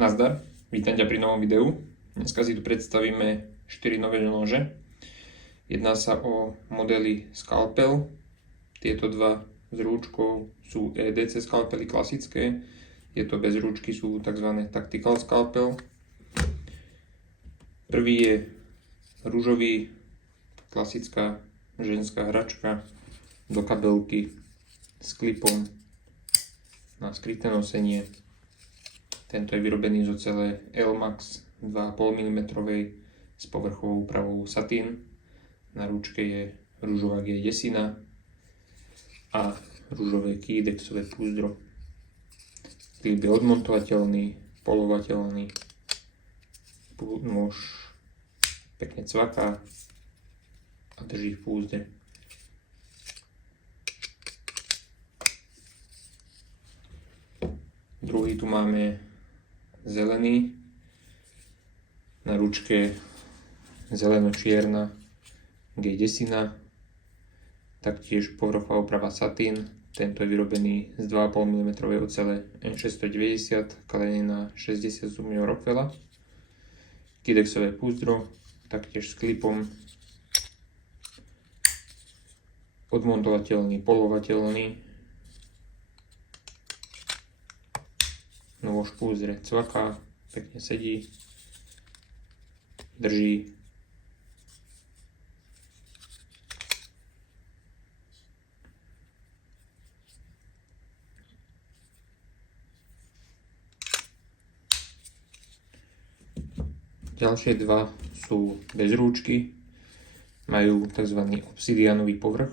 Nazdar, vítam ťa pri novom videu. Dneska si tu predstavíme 4 nové nože. Jedná sa o modely Scalpel. Tieto dva s rúčkou sú EDC skalpely klasické. Tieto bez rúčky sú tzv. Tactical Scalpel. Prvý je ružový, klasická ženská hračka do kabelky s klipom na skryté nosenie. Tento je vyrobený z ocele Elmax 2,5 mm s povrchovou úpravou satín. Na rúčke je ružová G10 a ružové Kydexové púzdro. Klip je odmontovateľný, polovateľný. Nôž pekne cvaká a drží v púzdre. Druhý tu máme zelený, na ručke zeleno-čierna G10, taktiež povrchová úprava satín. Tento je vyrobený z 2,5 mm ocele N690, kalený na 60 stupňov Rockwella. Kydexové púzdro, taktiež s klipom, odmontovateľný, polovateľný. Nôž v púzdre cvaká, pekne sedí, drží. Ďalšie dva sú bez rúčky, majú tzv. Obsidianový povrch,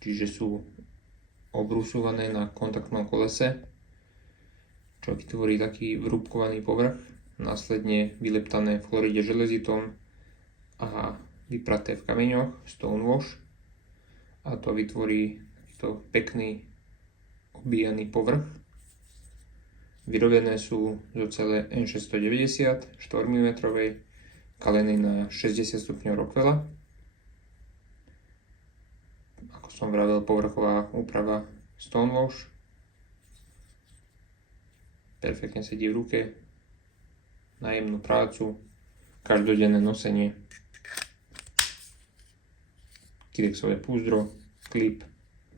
čiže sú obrusované na kontaktnom kolese, čo vytvorí taký vrúbkovaný povrch, následne vyleptané v chloride železitom a vypraté v kameňoch stonewash, a to vytvorí takýto pekný obíjaný povrch. Vyrobené sú z ocele N690 4 mm, kalený na 60 stupňov Rockwella. Ako som vravel, povrchová úprava stonewash. Perfektne sedí v ruke, na jemnú prácu, každodenné nosenie. Kydexové púzdro, klip,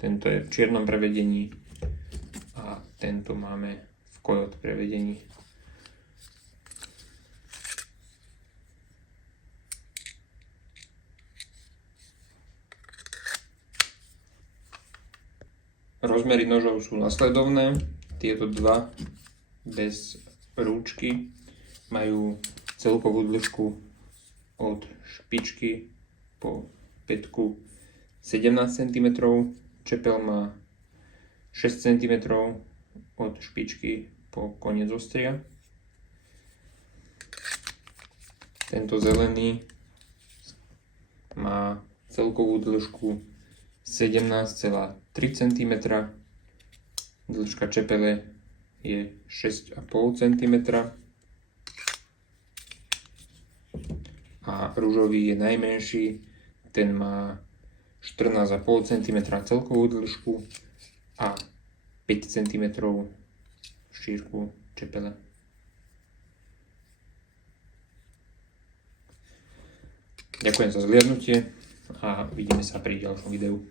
tento je v čiernom prevedení a tento máme v Coyote prevedení. Rozmery nožov sú nasledovné. Tieto dva bez rúčky majú celkovú dĺžku od špičky po pätku 17 cm, čepel má 6 cm od špičky po koniec ostria. Tento zelený má celkovú dĺžku 17,3 cm, dĺžka čepele je 6,5 cm a ružový je najmenší, ten má 14,5 cm celkovú dĺžku a 5 cm šírku čepele. Ďakujem za zhliadnutie a vidíme sa pri ďalšom videu.